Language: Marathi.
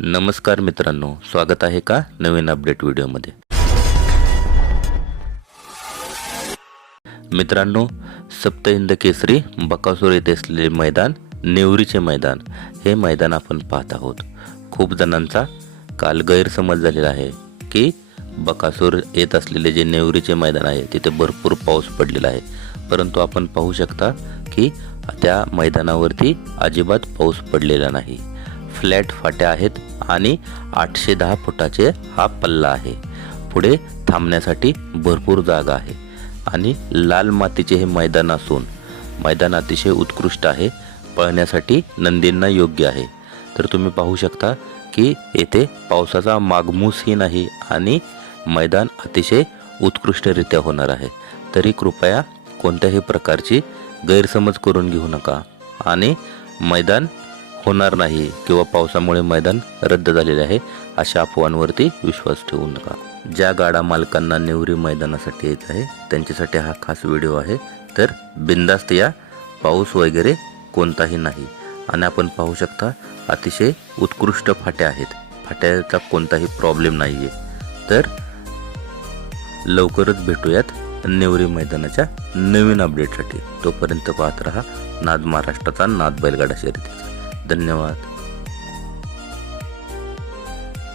नमस्कार मित्रांनो स्वागत आहे का नवीन अपडेट व्हिडिओमध्ये? मित्रांनो सप्तहिंद केसरी बकासूर येथे असलेले मैदान नेवरीचे मैदान हे मैदान आपण पाहत आहोत. खूप जणांचा काल गैरसमज झालेला आहे की बकासूर येत असलेले जे नेवरीचे मैदान आहे तिथे भरपूर पाऊस पडलेला आहे. परंतु आपण पाहू शकता की त्या मैदानावरती अजिबात पाऊस पडलेला नाही. फ्लॅट फाट्या आहेत आणि आठशे दहा फुटाचे हा पल्ला आहे. पुढे थांबण्यासाठी भरपूर जागा आहे. आणि लाल मातीचे हे मैदान असून मैदान अतिशय उत्कृष्ट आहे पळण्यासाठी नंदींना योग्य आहे. तर तुम्ही पाहू शकता की येथे पावसाचा मागमूसही नाही आणि मैदान अतिशय उत्कृष्टरित्या होणार आहे. तरी कृपया कोणत्याही प्रकारची गैरसमज करून घेऊ नका आणि मैदान होणार नाही किंवा पावसामुळे मैदान रद्द झालेले आहे अशा अफवांवरती विश्वास ठेवू नका. ज्या गाडा मालकांना नेवरी मैदानासाठी येत आहे त्यांच्यासाठी हा खास व्हिडिओ आहे. तर बिंदास्त या पाऊस वगैरे कोणताही नाही. आणि आपण पाहू शकता अतिशय उत्कृष्ट फाट्या आहेत. फाट्याचा कोणताही प्रॉब्लेम नाही आहे तर लवकरच भेटूयात नेवरी मैदानाच्या नवीन अपडेटसाठी तोपर्यंत पाहत रहा नाद महाराष्ट्राचा नाद बैलगाडा शर्यतीचा. धन्यवाद.